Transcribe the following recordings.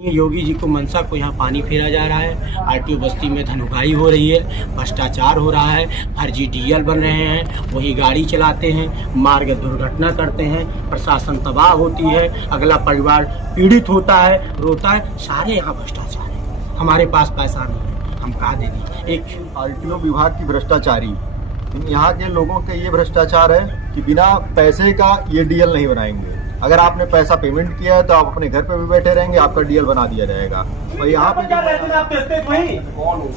योगी जी को मनसा को यहाँ पानी फेरा जा रहा है। आरटीओ बस्ती में धनुभाई हो रही है, भ्रष्टाचार हो रहा है, फर्जी डीएल बन रहे हैं, वही गाड़ी चलाते हैं, मार्ग दुर्घटना करते हैं, प्रशासन तबाह होती है, अगला परिवार पीड़ित होता है, रोता है। सारे यहाँ भ्रष्टाचार है। हमारे पास पैसा नहीं है, हम कहा देंगे। एक आरटीओ विभाग की भ्रष्टाचारी, यहाँ के लोगों के ये भ्रष्टाचार है कि बिना पैसे का ये डीएल नहीं बनाएंगे। अगर आपने पैसा पेमेंट किया है तो आप अपने घर पे भी बैठे रहेंगे, आपका डीएल बना दिया जाएगा। और यहाँ पे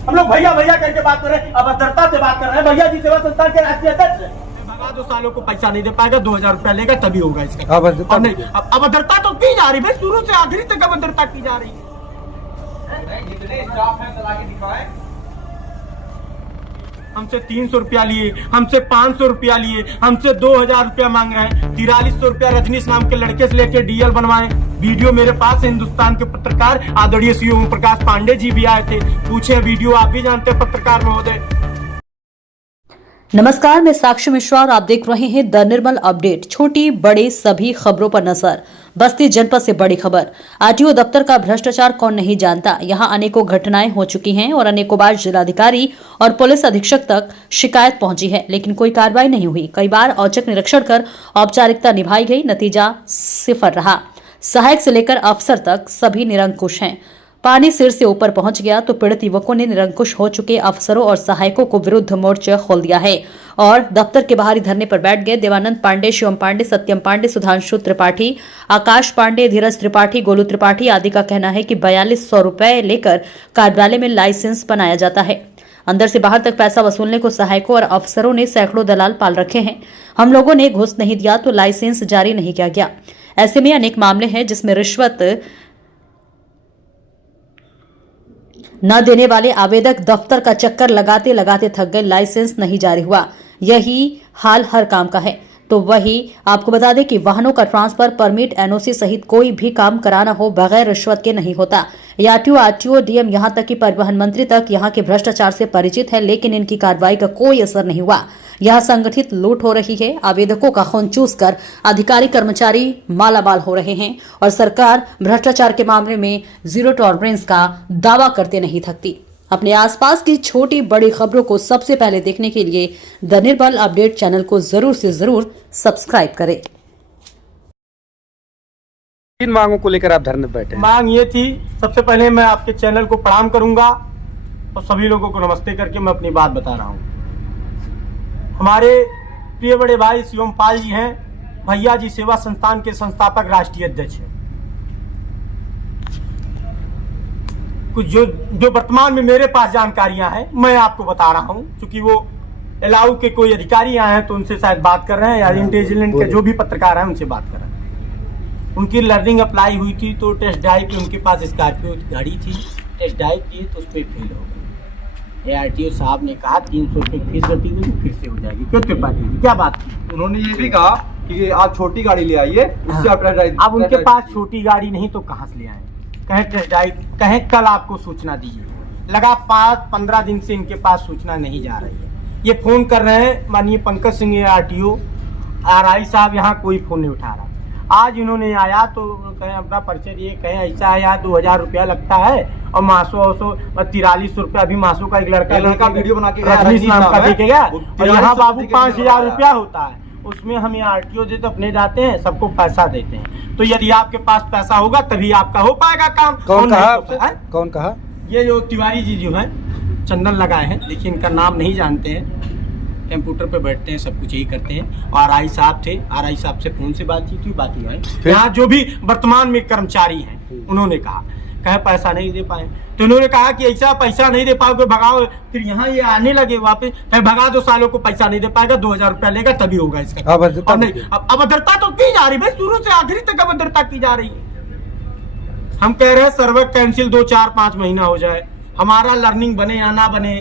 हम लोग भैया भैया करके बात कर रहे हैं, अभद्रता से बात कर रहे हैं। भैया जी सेवा संस्थान के राष्ट्रीय अध्यक्ष भगा 2 सालों को पैसा नहीं दे पाएगा, 2000 रुपया लेगा तभी होगा इसका। अभद्रता तो की जा रही है, शुरू से आखिरी तक अभद्रता की जा रही है। जितने स्टाफ हैं चला के दिखाएं। हमसे 300 रुपया लिए, हमसे 500 रुपया लिए, हमसे 2000 रुपया मांग रहे हैं। 4300 रुपया रजनीश नाम के लड़के से लेके डीएल बनवाए। वीडियो मेरे पास है। हिंदुस्तान के पत्रकार आदरणीय सीओ ओम प्रकाश पांडे जी भी आए थे, पूछे वीडियो। आप भी जानते हैं पत्रकार महोदय। नमस्कार, मैं साक्षी मिश्रा और आप देख रहे हैं द निर्मल अपडेट। छोटी बड़ी सभी खबरों पर नजर। बस्ती जनपद से बड़ी खबर। आरटीओ दफ्तर का भ्रष्टाचार कौन नहीं जानता। यहां अनेकों घटनाएं हो चुकी हैं और अनेकों बार जिलाधिकारी और पुलिस अधीक्षक तक शिकायत पहुंची है, लेकिन कोई कार्रवाई नहीं हुई। कई बार औचक निरीक्षण कर औपचारिकता निभाई गई, नतीजा सिफर रहा। सहायक से लेकर अफसर तक सभी निरंकुश हैं। पानी सिर से ऊपर पहुंच गया तो पीड़ित युवकों ने निरंकुश हो चुके अफसरों और सहायकों को विरुद्ध मोर्चा खोल दिया है और दफ्तर के बाहरी धरने पर बैठ गए। देवानंद पांडे, शिवम पांडे, सत्यम पांडे, सुधांशु त्रिपाठी, आकाश पांडे, धीरज त्रिपाठी, गोलू त्रिपाठी आदि का कहना है कि 4200 रुपए लेकर कार्यालय में लाइसेंस बनाया जाता है। अंदर से बाहर तक पैसा वसूलने को सहायकों और अफसरों ने सैकड़ों दलाल पाल रखे हैं। हम लोगों ने घूस नहीं दिया तो लाइसेंस जारी नहीं किया गया। ऐसे में अनेक मामले हैं जिसमें रिश्वत न देने वाले आवेदक दफ्तर का चक्कर लगाते लगाते थक गए, लाइसेंस नहीं जारी हुआ। यही हाल हर काम का है। तो वही आपको बता दें कि वाहनों का ट्रांसफर, परमिट, एनओसी सहित कोई भी काम कराना हो बगैर रिश्वत के नहीं होता। आरटीओ, डीएम, यहां तक कि परिवहन मंत्री तक यहां के भ्रष्टाचार से परिचित है, लेकिन इनकी कार्रवाई का कोई असर नहीं हुआ। यह संगठित लूट हो रही है। आवेदकों का खून चूस कर अधिकारी कर्मचारी मालामाल हो रहे हैं और सरकार भ्रष्टाचार के मामले में जीरो टॉलरेंस का दावा करते नहीं थकती। अपने आसपास की छोटी बड़ी खबरों को सबसे पहले देखने के लिए द निर्मल अपडेट चैनल को जरूर से जरूर सब्सक्राइब करें। किन मांगों को लेकर आप धरने पर बैठे हैं? मांग ये थी, सबसे पहले मैं आपके चैनल को प्रणाम करूंगा और सभी लोगों को नमस्ते करके मैं अपनी बात बता रहा हूँ। हमारे प्रिय बड़े भाई शिवम पाल जी हैं, भैया जी सेवा संस्थान के संस्थापक राष्ट्रीय अध्यक्ष हैं। कुछ जो वर्तमान में मेरे पास जानकारियां हैं मैं आपको बता रहा हूं, क्योंकि वो एलाऊ के कोई अधिकारी आए हैं तो उनसे शायद बात कर रहे हैं, या इंटेलिजेंट के जो भी पत्रकार हैं उनसे बात कर रहे हैं। उनकी लर्निंग अप्लाई हुई थी तो टेस्ट ड्राइव पे उनके पास स्कॉर्पियो गाड़ी थी, टेस्ट ड्राइव की तो उस पर फेल हो गई। आरटीओ साहब ने कहा 300 रुपये फीस रटी हुई, फिर से हो जाएगी। क्यों त्रिपाठी जी, क्या बात की? उन्होंने ये भी कहा कि आप छोटी गाड़ी ले आइए, उससे आप टेस्ट ड्राइव। अब उनके पास छोटी गाड़ी नहीं तो कहाँ से ले आए? कहें टेस्ट ड्राइव, कहें कल आपको सूचना दीजिए। लगा 5-15 दिन से इनके पास सूचना नहीं जा रही है। ये फोन कर रहे हैं, माननीय पंकज सिंह आरटीओ आरआई साहब, यहाँ कोई फोन नहीं उठा रहा। आज इन्होंने आया तो कहें अपना परिचय दिए, कहें ऐसा है यार 2000 रुपया लगता है और मासो 4300 रुपया अभी मासो का एक लड़का वीडियो बना के रजनीश नाम का देखेगा और यहाँ बाबू 5000 रुपया होता है। उसमें हम यहाँ आरटीओ जो तो अपने जाते हैं, सबको पैसा देते हैं। तो यदि आपके पास पैसा होगा तभी आपका हो पाएगा काम। कौन कहा? ये जो तिवारी जी जो है, चंदन लगाए हैं, लेकिन इनका नाम नहीं जानते हैं। कंप्यूटर पे बैठते हैं, सब कुछ यही करते हैं। और आरआई साहब थे, आरआई साहब से फोन से बातचीत हुई, बात हुआ है। यहाँ जो भी वर्तमान में कर्मचारी हैं उन्होंने कहा पैसा नहीं दे पाए, तो उन्होंने कहा कि ऐसा पैसा नहीं दे पाओगे भगाओ। फिर यहाँ ये आने लगे वापस, भगा 2 सालों को पैसा नहीं दे पाएगा, 2000 रुपया लेगा तभी होगा इसका। और नहीं, अभद्रता तो की जा रही है, शुरू से आखिरी तक अभद्रता की जा रही है। हम कह रहे हैं सर्वर कैंसिल 2-4-5 महीना हो जाए, हमारा लर्निंग बने या ना बने,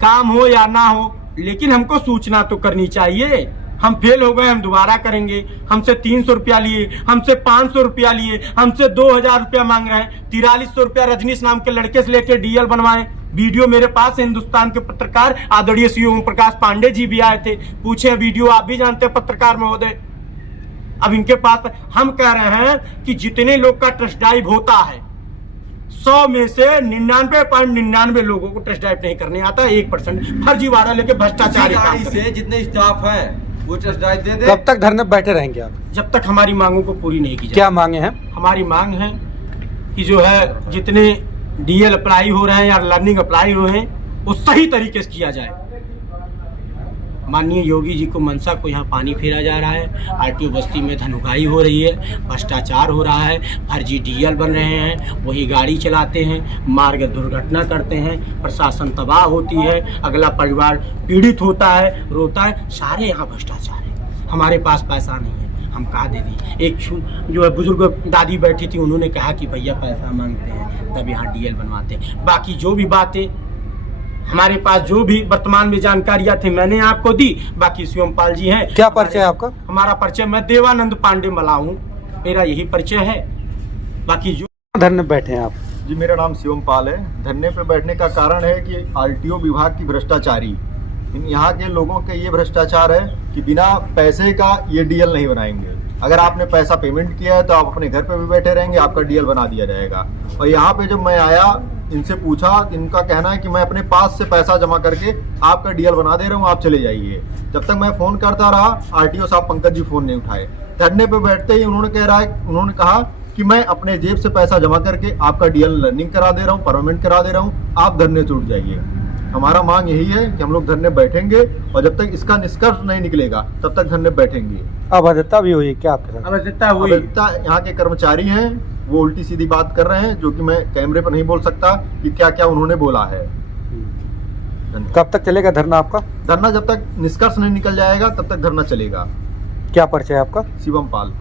काम हो या ना हो, लेकिन हमको सूचना तो करनी चाहिए। हम फेल हो गए, हम दोबारा करेंगे। हमसे 300 रुपया लिए, हमसे 500 रुपया लिए, हमसे 2000 रुपया मांग रहे हैं। 4300 रुपया रजनीश नाम के लड़के से लेके डीएल बनवाए। वीडियो मेरे पास है। हिंदुस्तान के पत्रकार आदरणीय सीओ ओम प्रकाश पांडे जी भी आए थे, पूछे वीडियो। आप भी जानते हैं पत्रकार महोदय। अब इनके पास हम कह रहे हैं कि जितने लोग का टेस्ट ड्राइव होता है 100 में से 99.99 लोगों को टेस्ट ड्राइव नहीं करने आता, 1% फर्जीवाड़ा लेके भ्रष्टाचारी काम गाड़ी करते हैं। से जितने स्टाफ है वो टेस्ट ड्राइव दे दे। कब तक धरने पे बैठे रहेंगे आप? जब तक हमारी मांगों को पूरी नहीं की जाए। क्या मांगे हैं? हमारी मांग है कि जो है जितने डीएल अप्लाई हो रहे हैं या लर्निंग अप्लाई हुए हैं वो सही तरीके से किया जाए। माननीय योगी जी को मनसा को यहाँ पानी फेरा जा रहा है, आरटीओ बस्ती में धनुकाई हो रही है, भ्रष्टाचार हो रहा है, फर्जी डीएल बन रहे हैं, वही गाड़ी चलाते हैं, मार्ग दुर्घटना करते हैं, प्रशासन तबाह होती है, अगला परिवार पीड़ित होता है, रोता है, सारे यहाँ भ्रष्टाचार है। हमारे पास पैसा नहीं है, हम कहा दे दें। एक जो है बुजुर्ग दादी बैठी थी, उन्होंने कहा कि भैया पैसा मांगते हैं तब यहाँ डीएल बनवाते हैं। बाकी जो भी बातें हमारे पास जो भी वर्तमान में जानकारियां थी मैंने आपको दी। बाकी शिवमपाल जी हैं। क्या परिचय है आपका? हमारा परिचय, मैं देवानंद पांडे मला हूँ, मेरा यही परिचय है। बाकी जो धरने पे बैठे हैं आप? जी मेरा नाम शिवमपाल है। धरने पे बैठने का कारण है कि आरटीओ विभाग की भ्रष्टाचारी, यहाँ के लोगों के ये भ्रष्टाचार है कि बिना पैसे का ये डीएल नहीं बनाएंगे। अगर आपने पैसा पेमेंट किया है तो आप अपने घर पे भी बैठे रहेंगे, आपका डीएल बना दिया जाएगा। और यहाँ पे जब मैं आया, इनसे पूछा, इनका कहना है कि मैं अपने पास से पैसा जमा करके आपका डीएल बना दे रहा हूँ, आप चले जाइए। जब तक मैं फोन करता रहा, आरटीओ साहब पंकज जी फोन नहीं उठाए। धरने पे बैठते ही उन्होंने कहा कि मैं अपने जेब से पैसा जमा करके आपका डीएल लर्निंग करा दे रहा हूँ, परमानेंट करा दे रहा हूँ, आप धरने से उठ जाइए। हमारा मांग यही है कि हम लोग धरने बैठेंगे और जब तक इसका निष्कर्ष नहीं निकलेगा तब तक धरने बैठेंगे। अभद्रता भी हुई क्या आपके साथ? अभद्रता यहाँ के कर्मचारी हैं, वो उल्टी सीधी बात कर रहे हैं, जो कि मैं कैमरे पर नहीं बोल सकता कि क्या क्या उन्होंने बोला है। कब तक चलेगा धरना आपका? धरना जब तक निष्कर्ष नहीं निकल जाएगा तब तक धरना चलेगा। क्या परिचय है आपका? शिवमपाल।